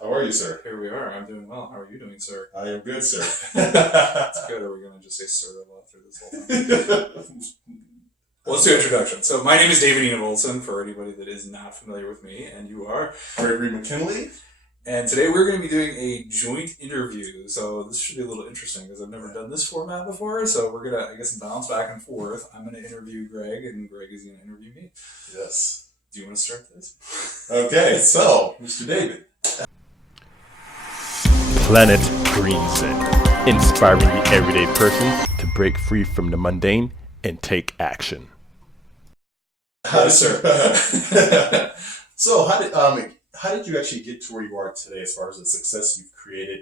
How are you, sir? Here we are. I'm doing well. How are you doing, sir? I am good, sir. That's good. Are we going to just say sir after this whole thing? Well, let's do introduction. So my name is David Ian Olson, for anybody that is not familiar with me, and you are? Gregory McKinley. And today we're going to be doing a joint interview. So this should be a little interesting because I've never done this format before. So we're going to, I guess, bounce back and forth. I'm going to interview Greg, and Greg is going to interview me. Yes. Do you want to start this? Okay, so, Mr. David. Planet Green Zen, inspiring the everyday person to break free from the mundane and take action. Hi, sir. So, how did you actually get to where you are today, as far as the success you've created?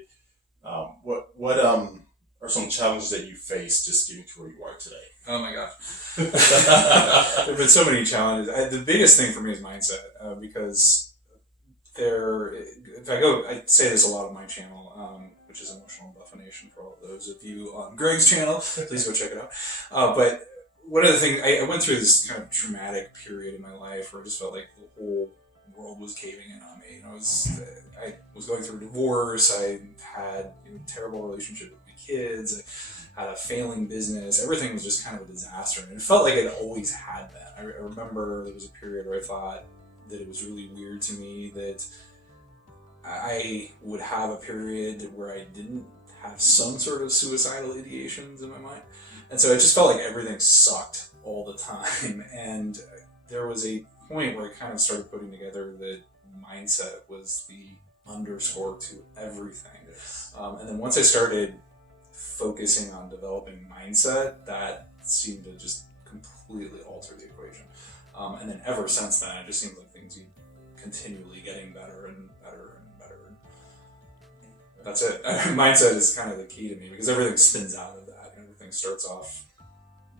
What are some challenges that you face just getting to where you are today? Oh my gosh. There have been so many challenges. The biggest thing for me is mindset, because I say this a lot on my channel, which is Emotional Embuffination for all those of you on Greg's channel. Please go check it out. But one of the things, I went through this kind of traumatic period in my life where I just felt like the whole world was caving in on me. I was going through a divorce. I had a terrible relationship with my kids. I had a failing business. Everything was just kind of a disaster, and it felt like it always had been. I remember there was a period where I thought that it was really weird to me that I would have a period where I didn't have some sort of suicidal ideations in my mind. And so I just felt like everything sucked all the time. And there was a point where I kind of started putting together that mindset was the underscore to everything. And then once I started focusing on developing mindset, that seemed to just completely alter the equation. And then ever since then, it just seems like things keep continually getting better and better and better. That's it. Mindset is kind of the key to me because everything spins out of that. Everything starts off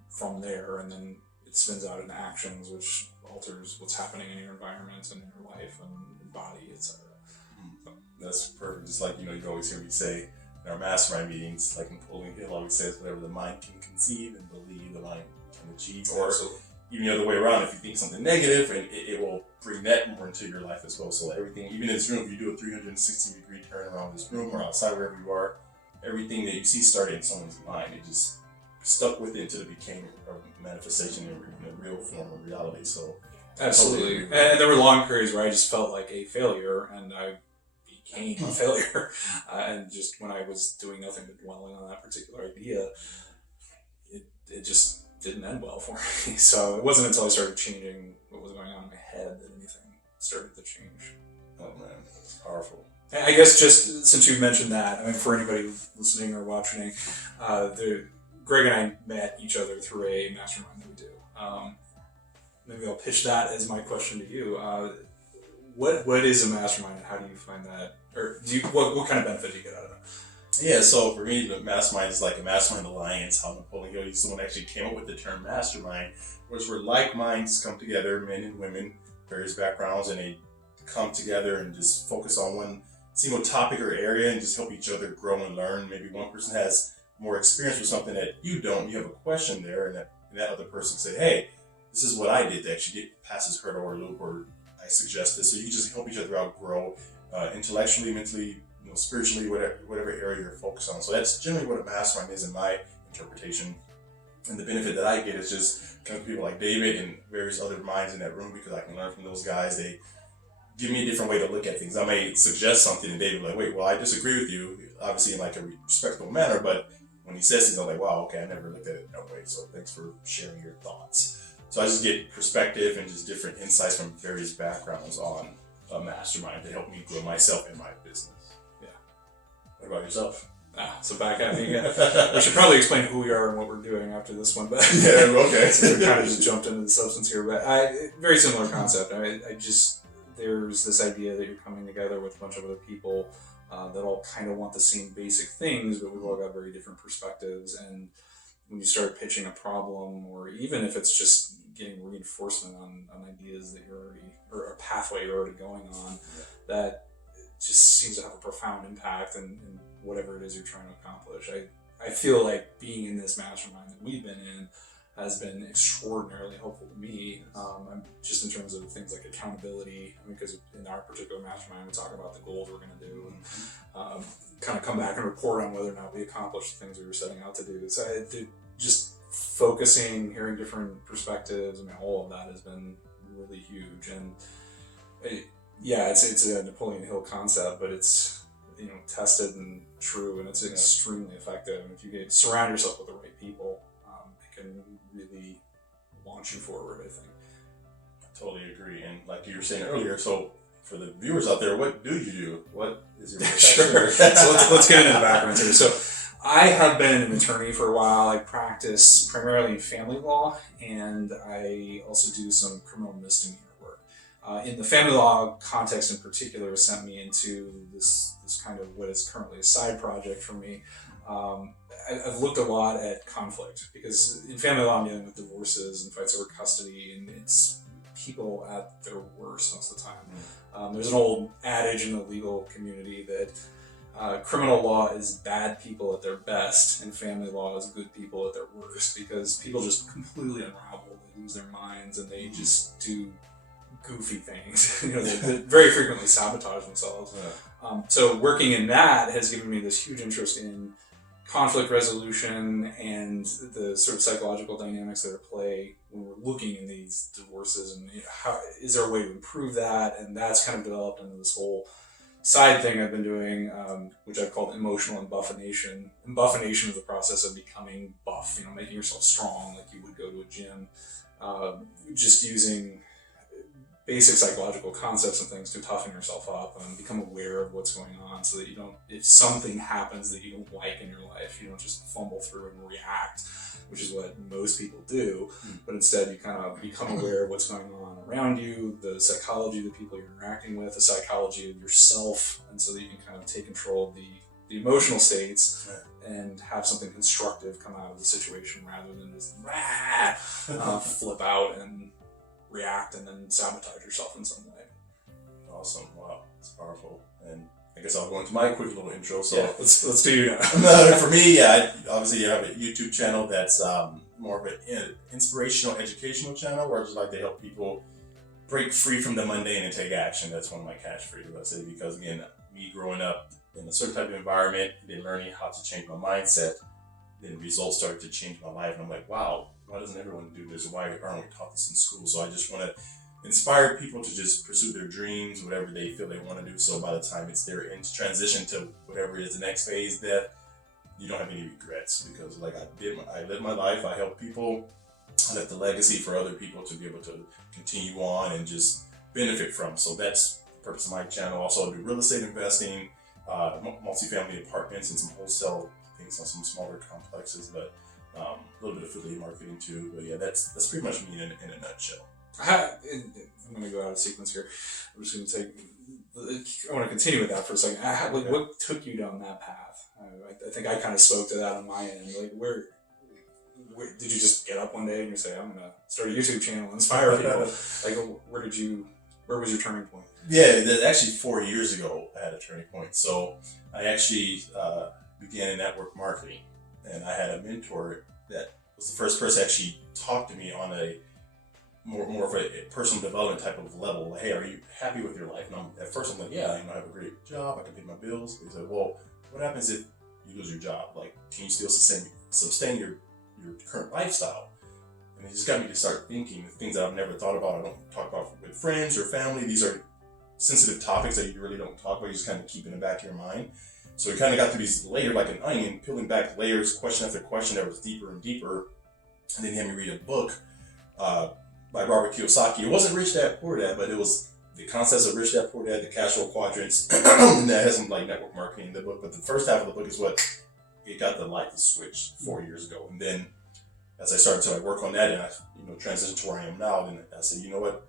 from there, and then it spins out into actions, which alters what's happening in your environment and in your life and your body, etc. That's perfect. Just like, you always hear me say in our mastermind meetings, like Napoleon Hill always says, whatever the mind can conceive and believe, the mind can achieve. Or Absolutely. Even the other way around, if you think something negative, and it will bring that more into your life as well. So everything, even in this room, if you do a 360-degree turn around this room or outside, wherever you are, everything that you see started in someone's mind. It just stuck with it until it became a manifestation in a real form of reality. So absolutely. And there were long periods where I just felt like a failure, and I became a failure. And just when I was doing nothing but dwelling on that particular idea, it just didn't end well for me. So it wasn't until I started changing what was going on in my head that anything started to change. Oh man, it's powerful. And I guess just since you mentioned that, I mean, for anybody listening or watching, Greg and I met each other through a mastermind that we do. Maybe I'll pitch that as my question to you. What is a mastermind, and how do you find that, or what kind of benefit do you get out of it? Yeah, so for me, the mastermind is like a mastermind alliance. How Napoleon Hill, someone actually came up with the term mastermind, which where like minds come together, men and women, various backgrounds, and they come together and just focus on one single topic or area and just help each other grow and learn. Maybe one person has more experience with something that you don't. You have a question there, and that other person say, "Hey, this is what I did to actually get past this hurdle or loop," or I suggest this. So you just help each other out grow intellectually, mentally, spiritually, whatever area you're focused on. So that's generally what a mastermind is in my interpretation. And the benefit that I get is just kind of people like David and various other minds in that room, because I can learn from those guys. They give me a different way to look at things. I may suggest something and David will be like, wait, well, I disagree with you, obviously in like a respectful manner, but when he says things, I'm like, wow, okay, I never looked at it that way. So thanks for sharing your thoughts. So I just get perspective and just different insights from various backgrounds on a mastermind to help me grow myself and my business. What about yourself? So back at me again. We should probably explain who we are and what we're doing after this one. But yeah, okay. So we kind of just jumped into the substance here, but very similar concept. There's this idea that you're coming together with a bunch of other people that all kind of want the same basic things, but we've all got very different perspectives. And when you start pitching a problem, or even if it's just getting reinforcement on ideas that you're already, or a pathway you're already going on, that just seems to have a profound impact in whatever it is you're trying to accomplish. I feel like being in this mastermind that we've been in has been extraordinarily helpful to me, just in terms of things like accountability. I mean, because in our particular mastermind, we talk about the goals we're going to do, and kind of come back and report on whether or not we accomplished the things we were setting out to do. So just focusing, hearing different perspectives, I mean, all of that has been really huge. And it's a Napoleon Hill concept, but it's, tested and true, and it's extremely effective. And if you surround yourself with the right people, it can really launch you forward, I think. I totally agree. And like you were saying earlier, so for the viewers out there, what do you do? What is your profession? Sure. So let's get into the background here. So I have been an attorney for a while. I practice primarily in family law, and I also do some criminal misdemeanor work. In the family law context in particular, it sent me into this kind of what is currently a side project for me. I've looked a lot at conflict, because in family law I'm dealing with divorces and fights over custody, and it's people at their worst most of the time. There's an old adage in the legal community that criminal law is bad people at their best and family law is good people at their worst, because people just completely unravel, they lose their minds, and they just do goofy things. They very frequently sabotage themselves. So working in that has given me this huge interest in conflict resolution and the sort of psychological dynamics that are at play when we're looking in these divorces, and how is there a way to improve that? And that's kind of developed into this whole side thing I've been doing, which I've called emotional embuffination. Embuffination is the process of becoming buff, making yourself strong like you would go to a gym, just using basic psychological concepts and things to toughen yourself up and become aware of what's going on, so that you don't, if something happens that you don't like in your life, you don't just fumble through and react, which is what most people do, but instead you kind of become aware of what's going on around you, the psychology of the people you're interacting with, the psychology of yourself, and so that you can kind of take control of the emotional states and have something constructive come out of the situation, rather than just flip out and react and then sabotage yourself in some way. Awesome. Wow, it's powerful. And I guess I'll go into my quick little intro. So let's do you now. For me, obviously you have a YouTube channel that's more of an inspirational, educational channel, where I just like to help people break free from the mundane and take action. That's one of my catchphrases, I say, because again, me growing up in a certain type of environment, then learning how to change my mindset, then results started to change my life, and I'm like, wow, why doesn't everyone do this? Why aren't we taught this in school? So I just want to inspire people to just pursue their dreams, whatever they feel they want to do. So by the time it's their transition to whatever is the next phase, that you don't have any regrets, because like I lived my life, I helped people, I left a legacy for other people to be able to continue on and just benefit from. So that's the purpose of my channel. Also, I do real estate investing, multifamily apartments, and some wholesale things on some smaller complexes, but a little bit of affiliate marketing too. But yeah, that's pretty much me in a nutshell. I'm going to go out of sequence here. I'm just going to I want to continue with that for a second. What took you down that path? I think I kind of spoke to that on my end. Like, where did you just get up one day and you say, I'm going to start a YouTube channel and inspire people? Like, where was your turning point? Yeah, actually 4 years ago I had a turning point. So I actually began in network marketing, and I had a mentor that was the first person that actually talked to me on a more of a personal development type of level. Like, hey, are you happy with your life? And at first I'm like, yeah, I have a great job, I can pay my bills. He said, well, what happens if you lose your job? Like, can you still sustain your current lifestyle? And it just got me to start thinking things that I've never thought about. I don't talk about with friends or family. These are sensitive topics that you really don't talk about. You just kind of keep in the back of your mind. So it kind of got to these layers, like an onion, peeling back layers, question after question that was deeper and deeper. And then he had me read a book by Robert Kiyosaki. It wasn't Rich Dad Poor Dad, but it was the concepts of Rich Dad Poor Dad, the cash flow quadrants, and that has some like network marketing in the book. But the first half of the book is what it got the light to switch 4 years ago. And then as I started to work on that and I transitioned to where I am now, then I said, you know what?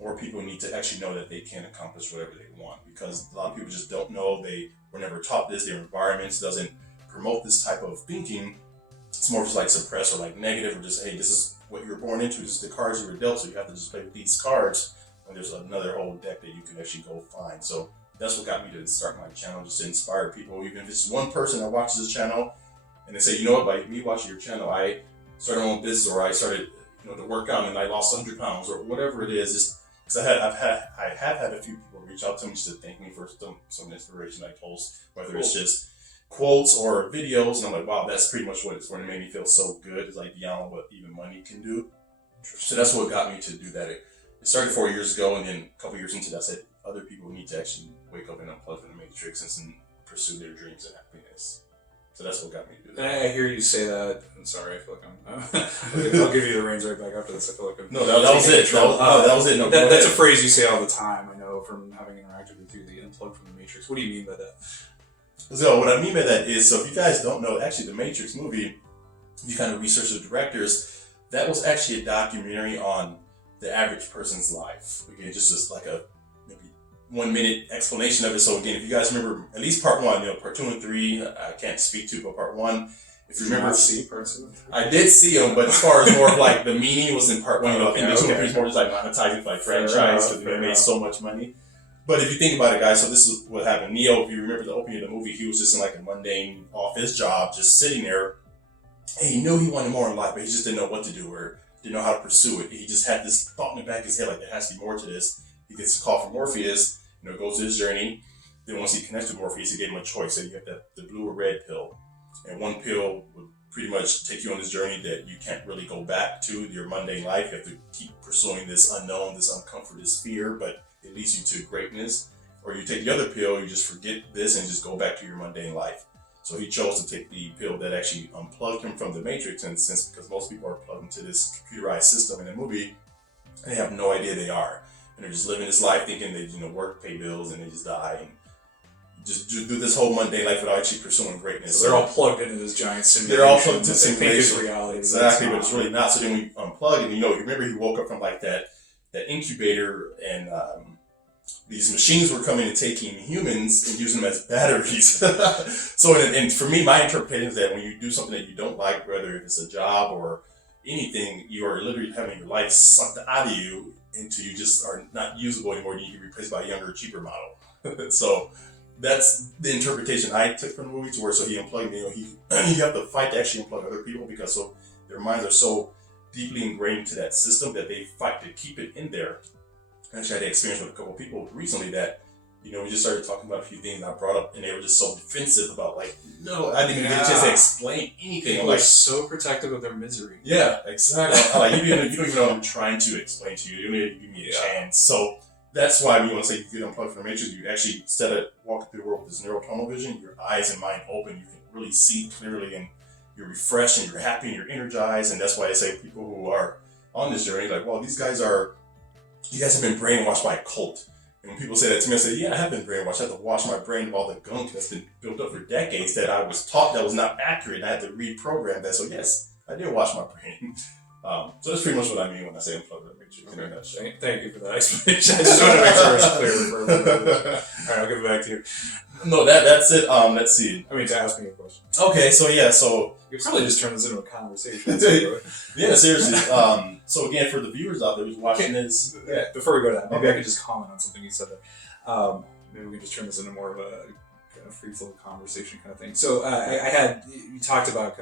More people need to actually know that they can accomplish whatever they want, because a lot of people just don't know. They were never taught this. Their environments doesn't promote this type of thinking. It's more just like suppressed or like negative, or just, hey, this is what you were born into. This is the cards you were dealt, so you have to just play with these cards. And there's another whole deck that you can actually go find. So that's what got me to start my channel, just to inspire people. Even if it's one person that watches this channel and they say, you know what, by me watching your channel, I started my own business, or I started, to work out and I lost 100 pounds, or whatever it is. Just because I have had a few people reach out to me just to thank me for some inspiration I post, whether it's just quotes or videos, and I'm like, wow, that's pretty much what it's for. It made me feel so good. It's like beyond what even money can do. So that's what got me to do that. It started 4 years ago, and then a couple years into that, I said other people need to actually wake up and unplug from the matrix and pursue their dreams and happiness. So that's what got me to do that. I hear you say that. I'm sorry, I feel like I'll give you the reins right back after this. I feel like that was it. That was it. No, that's a phrase you say all the time. I know from having interacted with you, the unplug from the matrix. What do you mean by that? So what I mean by that is, so if you guys don't know, actually the Matrix movie, you kind of research the directors, that was actually a documentary on the average person's life. Again, just like a maybe 1 minute explanation of it. So again, if you guys remember at least part 1, part 2 and 3, I can't speak to, but part 1, if you remember, see part 2 and 3? I did see them, but as far as more of like the meaning was in part 1. I think the 2 and 3 is more just like monetizing like franchise because they made so much money. But if you think about it, guys, so this is what happened. Neo, if you remember the opening of the movie, he was just in like a mundane office job, just sitting there. And he knew he wanted more in life, but he just didn't know what to do or didn't know how to pursue it. He just had this thought in the back of his head, like there has to be more to this. He gets a call from Morpheus, goes to his journey. Then once he connects to Morpheus, he gave him a choice. So you have the blue or red pill. And one pill would pretty much take you on this journey that you can't really go back to your mundane life. You have to keep pursuing this unknown, this uncomfort, this fear, but it leads you to greatness. Or you take the other pill, you just forget this and just go back to your mundane life. So he chose to take the pill that actually unplugged him from the matrix, and because most people are plugged into this computerized system in the movie, they have no idea they are. And they're just living this life thinking they work, pay bills, and they just die and just do this whole mundane life without actually pursuing greatness. So they're all plugged into this giant simulation. They're all plugged into simulation. Reality. Exactly, but it's really not. So then we unplug, and you remember he woke up from like that incubator, and these machines were coming and taking humans and using them as batteries. So, and for me, my interpretation is that when you do something that you don't like, whether it's a job or anything, you are literally having your life sucked out of you until you just are not usable anymore, and you can be replaced by a younger, cheaper model. So that's the interpretation I took from the movie, to where so he unplugged me. You have to fight to actually unplug other people because their minds are so deeply ingrained into that system that they fight to keep it in there. Actually, I had the experience with a couple of people recently that, we just started talking about a few things I brought up, and they were just so defensive about no, I didn't even get a chance to explain anything. People are so protective of their misery. Yeah, exactly. You don't even know what I'm trying to explain to you. You don't even give me a chance. So that's why when you want to say you get unplugged from the matrix, you actually, instead of walking through the world with this neural tunnel vision, your eyes and mind open, you can really see clearly, and you're refreshed and you're happy and you're energized. And that's why I say people who are on this journey, you guys have been brainwashed by a cult. And when people say that to me, I say, yeah, I have been brainwashed. I have to wash my brain of all the gunk that's been built up for decades that I was taught that was not accurate. And I had to reprogram that. So yes, I did wash my brain. So that's pretty much what I mean when I say unplug the matrix. Okay. Thank you for that explanation. I just wanted to make sure it's clear for everybody. All right, I'll give it back to you. No, that's it. Let's see. I mean, to ask me a question. Okay, so yeah, so you probably just turn this into a conversation. Yeah, seriously. So again, for the viewers out there who's watching this, before we go to that, maybe I could just comment on something you said there. Maybe we can just turn this into more of a kind of free flow conversation kind of thing. So you talked about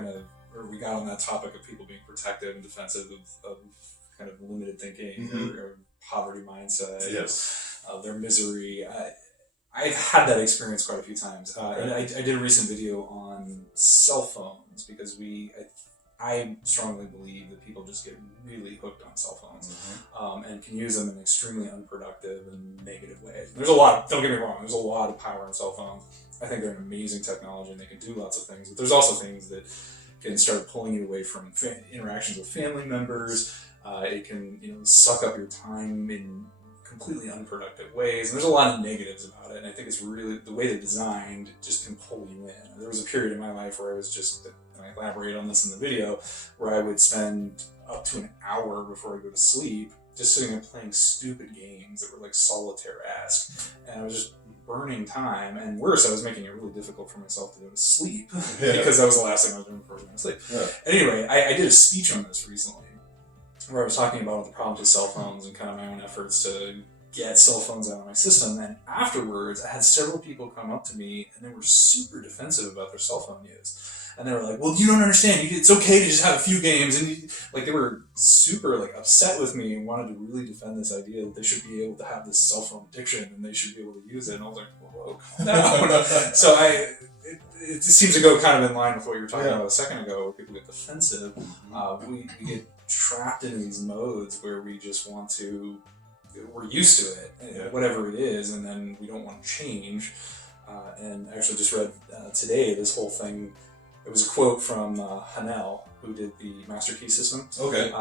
or we got on that topic of people being protective and defensive of kind of limited thinking or poverty mindset, their misery. I've had that experience quite a few times, and I did a recent video on cell phones because I strongly believe that people just get really hooked on cell phones and can use them in extremely unproductive and negative ways. There's a lot. Don't get me wrong. There's a lot of power in cell phones. I think they're an amazing technology and they can do lots of things. But there's also things that can start pulling you away from interactions with family members. It can suck up your time in completely unproductive ways, and there's a lot of negatives about it, and I think it's really the way they're designed just can pull you in. There was a period in my life where I was just, and I elaborate on this in the video, where I would spend up to an hour before I go to sleep just sitting there playing stupid games that were like solitaire-esque, and I was just burning time, and worse, I was making it really difficult for myself to go to sleep because that was the last thing I was doing before going to sleep. Anyway, I did a speech on this recently where I was talking about the problems with cell phones and kind of my own efforts to get cell phones out of my system. And afterwards, I had several people come up to me and they were super defensive about their cell phone use. And they were like, well, you don't understand. It's okay to just have a few games. And like, they were super like upset with me and wanted to really defend this idea that they should be able to have this cell phone addiction and they should be able to use it. And I was like, whoa, calm down. So it seems to go kind of in line with what you were talking about a second ago, where people get defensive. We get trapped in these modes where we just want to, we're used to it, whatever it is, and then we don't want to change. And I actually just read today this whole thing. It was a quote from Hanel, who did the Master Key System. Okay.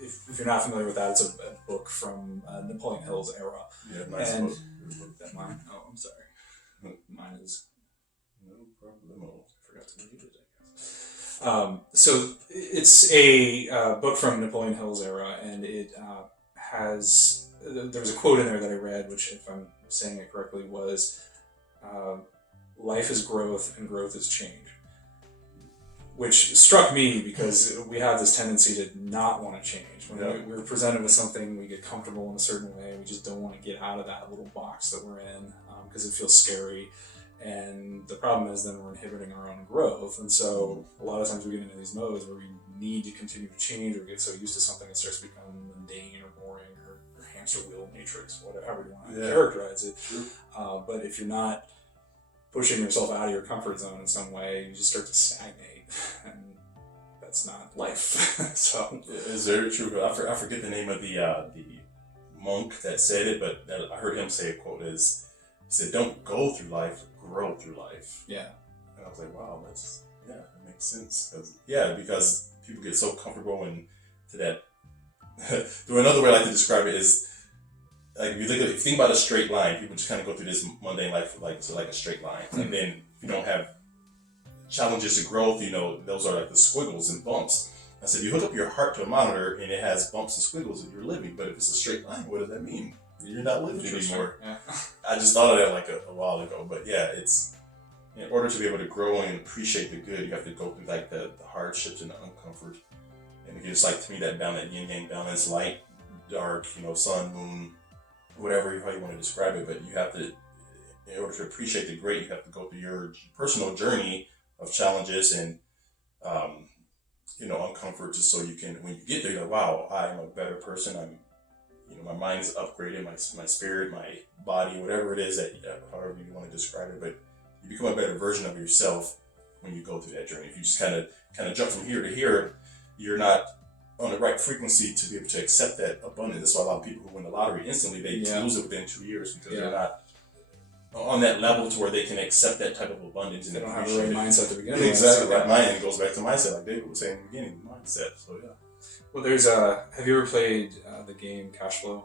If you're not familiar with that, it's a book from Napoleon Hill's era. Yeah, nice and book. That mine? Oh, I'm sorry. Mine is... No problem. I forgot to read it, I guess. So it's a book from Napoleon Hill's era, and it has... There was a quote in there that I read, which, if I'm saying it correctly, was, life is growth and growth is change. Which struck me because we have this tendency to not want to change. When we're presented with something, we get comfortable in a certain way. We just don't want to get out of that little box that we're in because it feels scary. And the problem is then we're inhibiting our own growth. And so a lot of times we get into these modes where we need to continue to change, or get so used to something it starts to become mundane or boring, or hamster wheel matrix, whatever you want to characterize it. But if you're not pushing yourself out of your comfort zone in some way, you just start to stagnate. And that's not life. So is very true. I forget the name of the monk that said it, but I heard him say a quote he said, "Don't go through life, grow through life." Yeah. And I was like, wow, that makes sense. Because people get so comfortable to that. Another way I like to describe it is, like, if you think about a straight line, people just kind of go through this mundane life like a straight line, and then if you don't have challenges to growth, those are like the squiggles and bumps. I said, you hook up your heart to a monitor and it has bumps and squiggles and you're living, but if it's a straight line, what does that mean? You're not living anymore. Yeah. I just thought of that like a while ago, but it's, in order to be able to grow and appreciate the good, you have to go through like the hardships and the uncomfort. And it gives, like, to me, that balance, yin yang balance, light, dark, sun, moon, whatever how you want to describe it, but you have to, in order to appreciate the great, you have to go through your personal journey of challenges and uncomfort, just so you can, when you get there, you're like, wow, I'm a better person. I'm, my mind's upgraded, my spirit, my body, whatever it is that, however you want to describe it, but you become a better version of yourself when you go through that journey. If you just kind of jump from here to here, you're not on the right frequency to be able to accept that abundance. That's why a lot of people who win the lottery instantly, they lose it within 2 years because they're not on that level to where they can accept that type of abundance. And they don't have the right mindset to begin with. Exactly, right mind. It goes back to mindset, like David was saying in the beginning, mindset. So Well, there's have you ever played the game Cash Flow?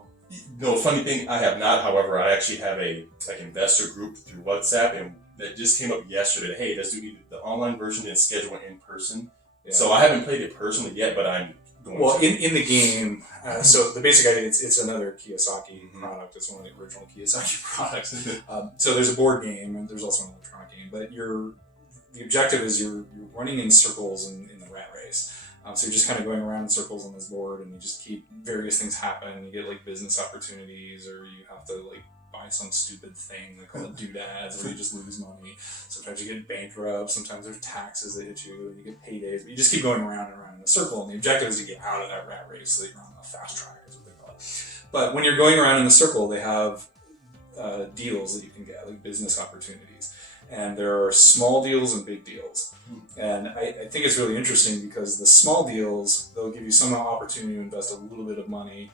No, funny thing, I have not. However, I actually have a investor group through WhatsApp, and that just came up yesterday. Hey, let's do the online version and schedule it in person. Yeah. So I haven't played it personally yet, but I'm going to. In the game, so the basic idea, it's another Kiyosaki product. It's one of the original Kiyosaki products. So there's a board game, and there's also an electronic game, but the objective is you're running in circles in the rat race. So you're just kind of going around in circles on this board, and you just keep various things happen. You get like business opportunities, or you have to like buy some stupid thing they call it doodads, where you just lose money. Sometimes you get bankrupt. Sometimes there's taxes that hit you, and you get paydays. But you just keep going around and around in a circle, and the objective is to get out of that rat race so that you're on a fast track, is what they call it. But when you're going around in a circle, they have deals that you can get, like business opportunities. And there are small deals and big deals. And I think it's really interesting because the small deals, they'll give you some opportunity to invest a little bit of money,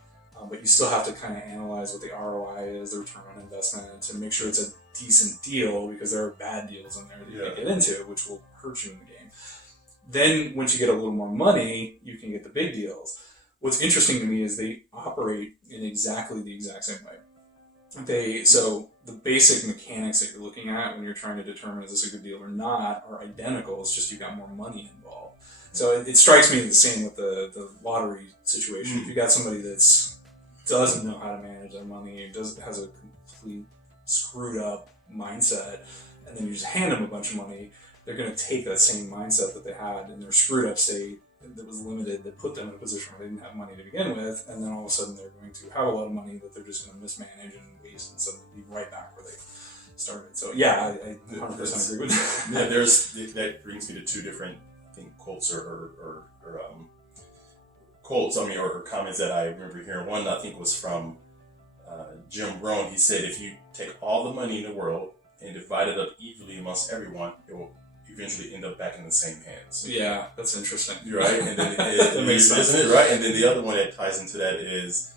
but you still have to kind of analyze what the ROI is, the return on investment, to make sure it's a decent deal, because there are bad deals in there that you can get into, which will hurt you in the game. Then once you get a little more money, you can get the big deals. What's interesting to me is they operate in exactly the exact same way. So the basic mechanics that you're looking at when you're trying to determine is this a good deal or not are identical. It's just you've got more money involved. So it strikes me the same with the lottery situation. If you got somebody that doesn't know how to manage their money, has a complete screwed up mindset, and then you just hand them a bunch of money, they're going to take that same mindset that they had in their screwed up state that was limited that put them in a position where they didn't have money to begin with, and then all of a sudden they're going to have a lot of money that they're just going to mismanage and waste, and suddenly be right back where they started. So yeah, I 100% agree with that. Yeah, that brings me to two different, I think, quotes or quotes. I mean, or comments that I remember hearing. One I think was from Jim Rohn. He said, "If you take all the money in the world and divide it up evenly amongst everyone, it will eventually end up back in the same hands." Yeah, that's interesting. Right, and then That makes sense, isn't it? Right, and then the other one that ties into that is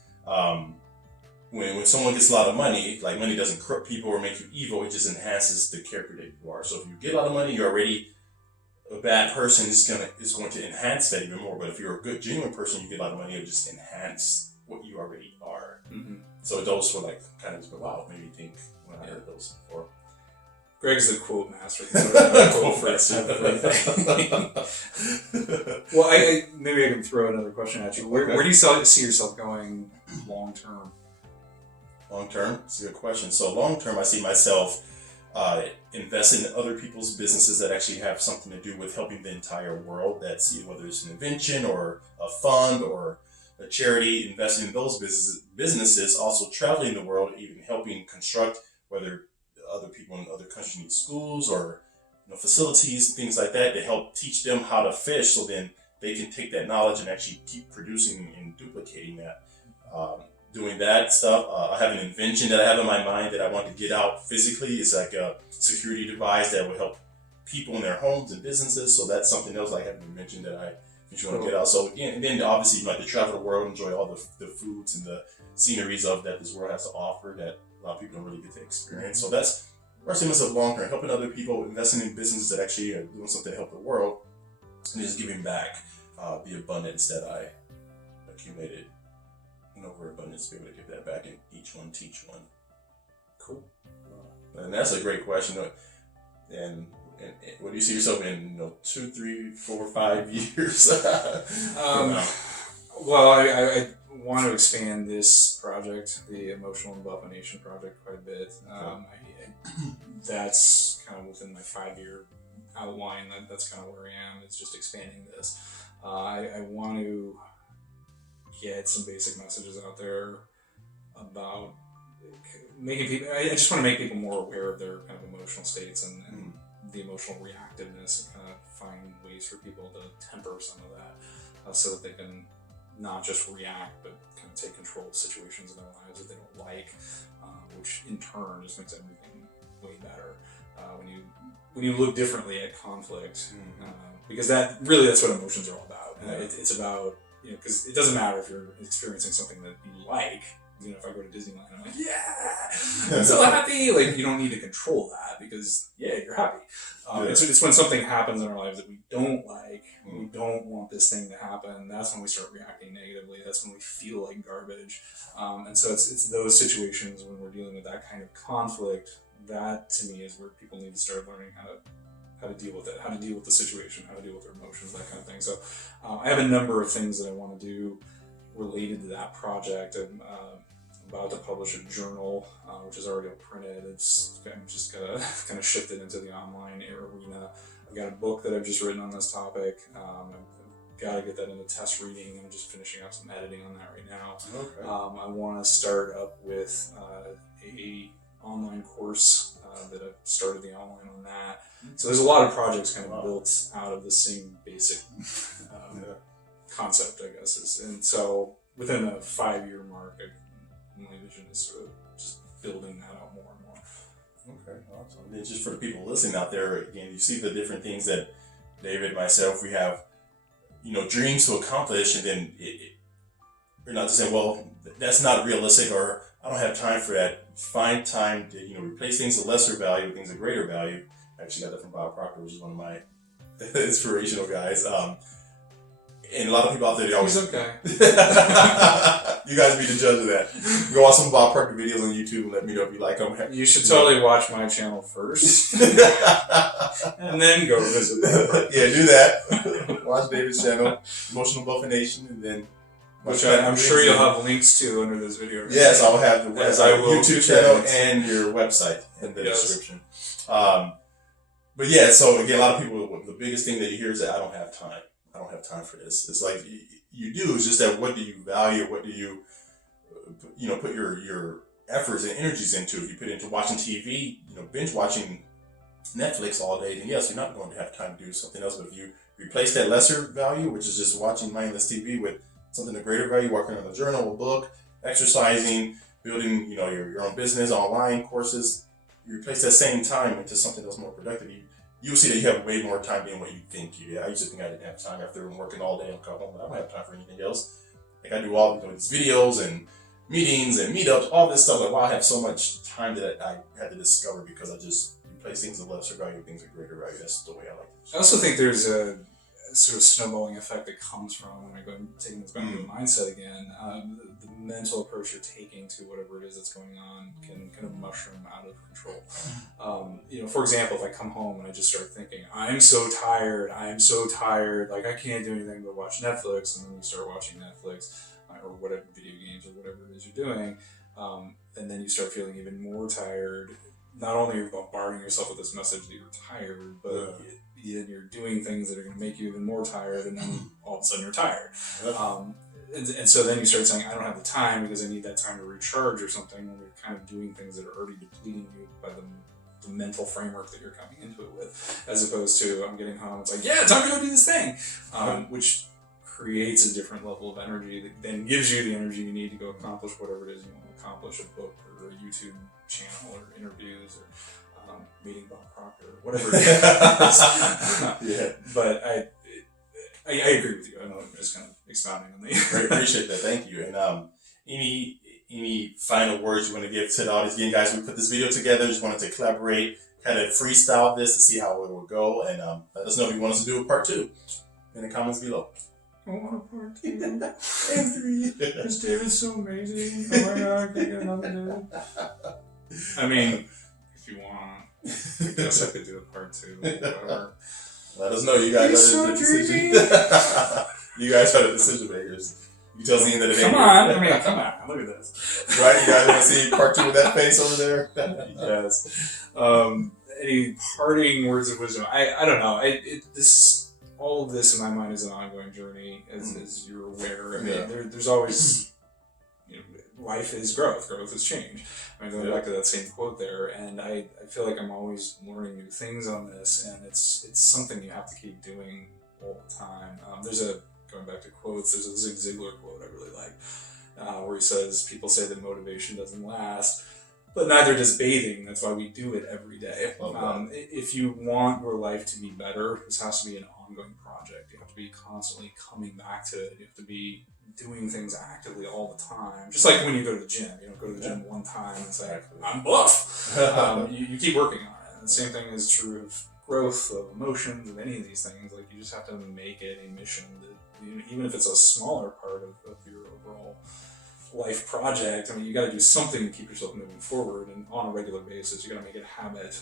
when someone gets a lot of money, like money doesn't corrupt people or make you evil; it just enhances the character that you are. So if you get a lot of money, you're already a bad person. Is going to enhance that even more. But if you're a good, genuine person, you get a lot of money, it'll just enhance what you already are. Mm-hmm. So those were like kind of wow, made me think when I heard those before. Greg's the quote master. Quote for everything. Well, maybe I can throw another question at you. Where do you see yourself going long term? Long term, it's a good question. So long term, I see myself investing in other people's businesses that actually have something to do with helping the entire world. That's whether it's an invention or a fund or a charity, investing in those businesses, also traveling the world, even helping construct whether other people in other countries need schools or facilities, things like that, to help teach them how to fish, so then they can take that knowledge and actually keep producing and duplicating that. Doing that stuff. I have an invention that I have in my mind that I want to get out physically. It's like a security device that will help people in their homes and businesses. So that's something else I haven't mentioned that I want to get out. So again, and then obviously you like to travel the world, enjoy all the foods and the sceneries of that this world has to offer that a lot of people don't really get to experience. So that's where I see myself long term, helping other people, investing in businesses that actually are doing something to help the world, and just giving back the abundance that I accumulated. Overabundance, be able to give that back and each one teach one. Cool. And that's a great question. And what do you see yourself in 2, 3, 4, 5 years? Well, I want to expand this project, the Emotional Embuffination project, quite a bit. That's kind of within my 5-year outline. That's kind of where I am. It's just expanding this. I want to get some basic messages out there about making people. I just want to make people more aware of their kind of emotional states and the emotional reactiveness, and kind of find ways for people to temper some of that, so that they can not just react, but kind of take control of situations in their lives that they don't like, which in turn just makes everything way better. When you look differently at conflict, because that's what emotions are all about. It's about. Because it doesn't matter if you're experiencing something that you like. If I go to Disneyland, I'm like, yeah, I'm so happy. Like, you don't need to control that because, you're happy. It's when something happens in our lives that we don't like, we don't want this thing to happen, that's when we start reacting negatively. That's when we feel like garbage. And so it's those situations when we're dealing with that kind of conflict, that to me is where people need to start learning how to deal with it, how to deal with the situation, how to deal with their emotions, that kind of thing. So I have a number of things that I want to do related to that project. I'm about to publish a journal, which is already printed. I'm just going to kind of shift it into the online arena. I've got a book that I've just written on this topic. I've got to get that into test reading. I'm just finishing up some editing on that right now. Okay. I want to start up with a online course that I've started the online on that. So there's a lot of projects kind of built out of the same basic concept, I guess. And so within a 5-year mark, my vision is sort of just building that out more and more. Okay, awesome. And just for the people listening out there, again, you see the different things that David and myself, we have, dreams to accomplish, and then we're not just saying, well, that's not realistic, or I don't have time for that. Find time to, replace things of lesser value with things of greater value. I actually got that from Bob Proctor, which is one of my inspirational guys. And a lot of people out there, they always... He's okay. You guys be the judge of that. Go watch some Bob Proctor videos on YouTube and let me know if you like them. You should totally watch my channel first. And then go visit them. Yeah, do that. Watch David's channel, Emotional Embuffination, and then... Which I'm sure you'll have links to under this video. Yes, I'll have the YouTube channel things. And your website in the description. But yeah, so again, a lot of people, the biggest thing that you hear is that I don't have time. I don't have time for this. It's like you do. It's just that what do you value? What do you, put your efforts and energies into? If you put it into watching TV, binge watching Netflix all day, then yes, you're not going to have time to do something else. But if you replace that lesser value, which is just watching mindless TV, with something of greater value, working on a journal, a book, exercising, building, your own business, online courses, you replace that same time into something that's more productive. You'll see that you have way more time than what you think you do. I used to think I didn't have time after working all day and come home. I don't have time for anything else. Like I do all these videos and meetings and meetups, all this stuff. Like, wow, I have so much time that I had to discover because I just replace things of lesser value with things of greater value. That's the way I like it. I also think there's a sort of snowballing effect that comes from, when I go and taking this back to the mindset again, the mental approach you're taking to whatever it is that's going on can kind of mushroom out of control. For example, if I come home and I just start thinking, I'm so tired, like I can't do anything but watch Netflix, and then you start watching Netflix or whatever, video games or whatever it is you're doing, and then you start feeling even more tired. Not only are you bombarding yourself with this message that you're tired, but you're doing things that are going to make you even more tired, and then all of a sudden you're tired. And so then you start saying, I don't have the time because I need that time to recharge or something, when you're kind of doing things that are already depleting you by the mental framework that you're coming into it with, as opposed to, I'm getting home, it's like, yeah, time to go do this thing, which creates a different level of energy that then gives you the energy you need to go accomplish whatever it is you want to accomplish, a book or a YouTube channel or interviews or meeting Bob Proctor or whatever it is. Yeah. But I agree with you. I know I'm just kind of expounding on the. I appreciate that. Thank you. And any final words you want to give to the audience? Again, guys, we put this video together. Just wanted to collaborate, kind of freestyle this to see how it will go, and let us know if you want us to do a part 2 in the comments below. I want a part 2. And 3. This David's so amazing. Oh my god, I can't get another David. I mean, if you want, I guess I could do a part 2. Whatever. Let us know. You guys He's are the so decision. dreamy. You guys are the decision makers. You tell us the end of the day. Come on. Look at this. Right? You guys want to see part 2 with that face over there? Yes. Any parting words of wisdom? I don't know. All of this in my mind is an ongoing journey, as you're aware. I mean, there's always, life is growth. Growth is change. I'm going back to that same quote there, and I feel like I'm always learning new things on this, and it's something you have to keep doing all the time. Going back to quotes, there's a Zig Ziglar quote I really like, where he says, people say that motivation doesn't last, but neither does bathing. That's why we do it every day. If you want your life to be better, this has to be an ongoing project. You have to be constantly coming back to it. You have to be doing things actively all the time. Just like when you go to the gym. You don't go to the gym one time and say, I'm buff. You keep working on it. And the same thing is true of growth, of emotions, of any of these things. Like, you just have to make it a mission that, even if it's a smaller part of your overall life project, I mean, you got to do something to keep yourself moving forward, and on a regular basis, you got to make it a habit,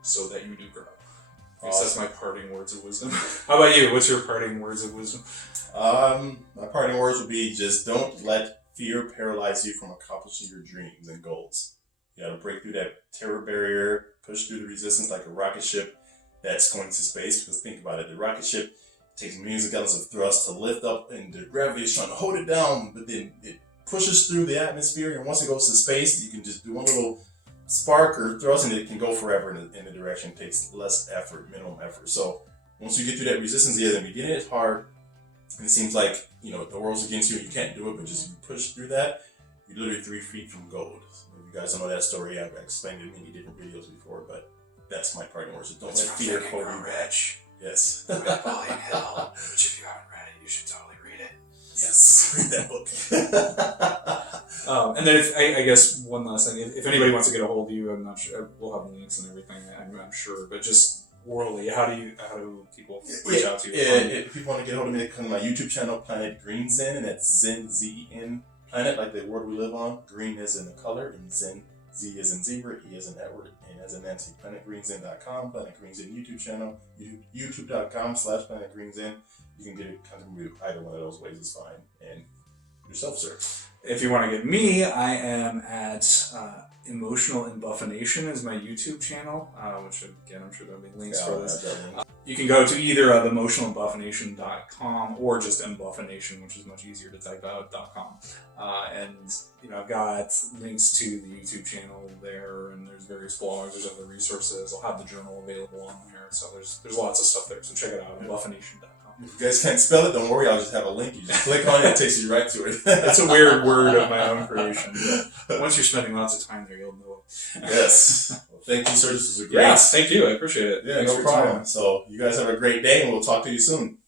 so that you do grow. I guess that's my parting words of wisdom. How about you? What's your parting words of wisdom? My parting words would be, just don't let fear paralyze you from accomplishing your dreams and goals. You got to break through that terror barrier, push through the resistance like a rocket ship that's going to space. Because think about it, the rocket ship takes millions of gallons of thrust to lift up, and the gravity is trying to hold it down, but then it pushes through the atmosphere, and once it goes to space, you can just do one little spark or thrust, and it can go forever in the direction. It takes less effort, minimum effort. So once you get through that resistance, in the beginning it's hard, and it seems like the world's against you and you can't do it, but just you push through that, you're literally 3 feet from gold. So if you guys don't know that story, I've explained it in many different videos before, but that's my parting words. So don't let fear hold you rich. Yes. With Napoleon Hill, which if you haven't read it, you should totally read it. Yes, read that book. And then I guess one last thing, if anybody wants to get a hold of you, I'm not sure, we'll have links and everything, I'm sure, but just orally, how do people reach out to you? If people want to get a hold of me, they come to my YouTube channel, Planet Green Zen, and that's Zen, Z-N, planet, like the world we live on. Green is in the color, and Zen, Z is in zebra, E is in Edward, and as in Nancy. PlanetGreenZen.com, Planet Green Zen YouTube channel, YouTube.com/PlanetGreenZen. You can get it kind of either one of those ways is fine. And yourself, sir? If you want to get me, I am at Emotional Embuffination is my YouTube channel, which again, I'm sure there'll be links for this. You can go to either emotionalembuffination.com or just embuffination, which is much easier to type out, .com. And, I've got links to the YouTube channel there, and there's various blogs, there's other resources. I'll have the journal available on there. So there's lots of stuff there. So check it out, embuffination.com. If you guys can't spell it, don't worry, I'll just have a link. You just click on it, it takes you right to it. It's a weird word of my own creation. But once you're spending lots of time there, you'll know it. Yes. Well, thank you, sir. This was a great. Yeah, thank you. I appreciate it. Yeah, Thanks no for your problem. time. So you guys have a great day, and we'll talk to you soon.